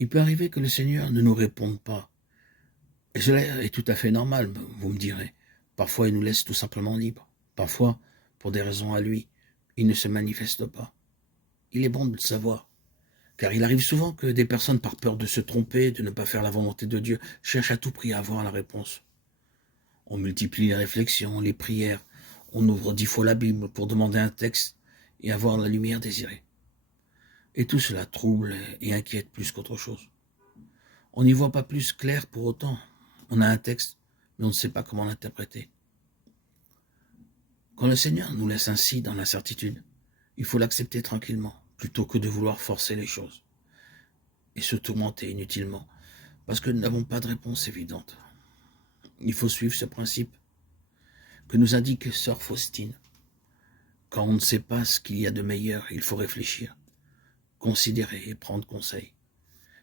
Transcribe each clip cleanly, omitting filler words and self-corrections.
Il peut arriver que le Seigneur ne nous réponde pas. Et cela est tout à fait normal, vous me direz. Parfois, il nous laisse tout simplement libres. Parfois, pour des raisons à lui, il ne se manifeste pas. Il est bon de le savoir. Car il arrive souvent que des personnes, par peur de se tromper, de ne pas faire la volonté de Dieu, cherchent à tout prix à avoir la réponse. On multiplie les réflexions, les prières, on ouvre 10 fois la Bible pour demander un texte et avoir la lumière désirée. Et tout cela trouble et inquiète plus qu'autre chose. On n'y voit pas plus clair pour autant. On a un texte, mais on ne sait pas comment l'interpréter. Quand le Seigneur nous laisse ainsi dans l'incertitude, il faut l'accepter tranquillement, plutôt que de vouloir forcer les choses et se tourmenter inutilement, parce que nous n'avons pas de réponse évidente. Il faut suivre ce principe que nous indique sœur Faustine. Quand on ne sait pas ce qu'il y a de meilleur, il faut réfléchir, considérer et prendre conseil,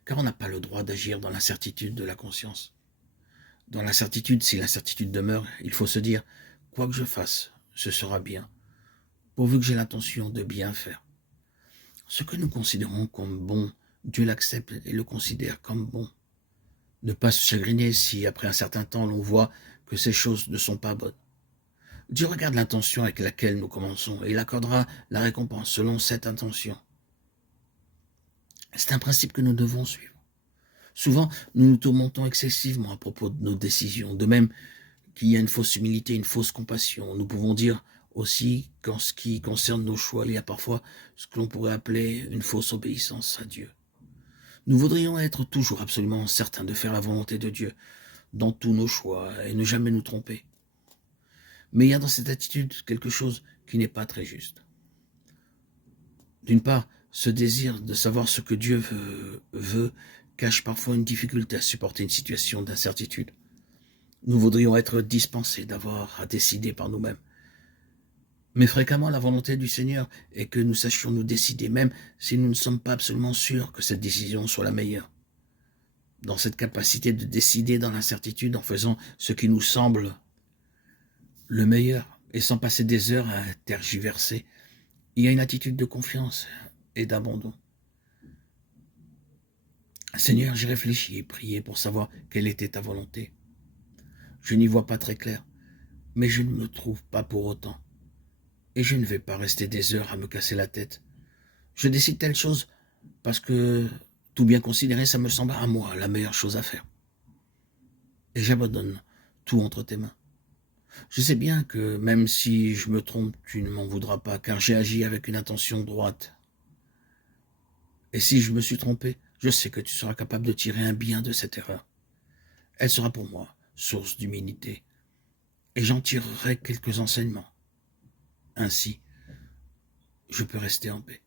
car on n'a pas le droit d'agir dans l'incertitude de la conscience. Dans l'incertitude, si l'incertitude demeure, il faut se dire, quoi que je fasse, ce sera bien, pourvu que j'ai l'intention de bien faire. Ce que nous considérons comme bon, Dieu l'accepte et le considère comme bon. Ne pas se chagriner si, après un certain temps, l'on voit que ces choses ne sont pas bonnes. Dieu regarde l'intention avec laquelle nous commençons et il accordera la récompense selon cette intention. C'est un principe que nous devons suivre. Souvent, nous nous tourmentons excessivement à propos de nos décisions, de même qu'il y a une fausse humilité, une fausse compassion. Nous pouvons dire aussi qu'en ce qui concerne nos choix, il y a parfois ce que l'on pourrait appeler une fausse obéissance à Dieu. Nous voudrions être toujours absolument certains de faire la volonté de Dieu dans tous nos choix et ne jamais nous tromper. Mais il y a dans cette attitude quelque chose qui n'est pas très juste. D'une part, ce désir de savoir ce que Dieu veut cache parfois une difficulté à supporter une situation d'incertitude. Nous voudrions être dispensés d'avoir à décider par nous-mêmes. Mais fréquemment, la volonté du Seigneur est que nous sachions nous décider, même si nous ne sommes pas absolument sûrs que cette décision soit la meilleure. Dans cette capacité de décider dans l'incertitude en faisant ce qui nous semble le meilleur et sans passer des heures à tergiverser, il y a une attitude de confiance et d'abandon. Seigneur, j'ai réfléchi et prié pour savoir quelle était ta volonté. Je n'y vois pas très clair, mais je ne me trouve pas pour autant. Et je ne vais pas rester des heures à me casser la tête. Je décide telle chose parce que, tout bien considéré, ça me semble à moi la meilleure chose à faire. Et j'abandonne tout entre tes mains. Je sais bien que même si je me trompe, tu ne m'en voudras pas, car j'ai agi avec une intention droite. Et si je me suis trompé, je sais que tu seras capable de tirer un bien de cette erreur. Elle sera pour moi source d'humilité, et j'en tirerai quelques enseignements. Ainsi, je peux rester en paix.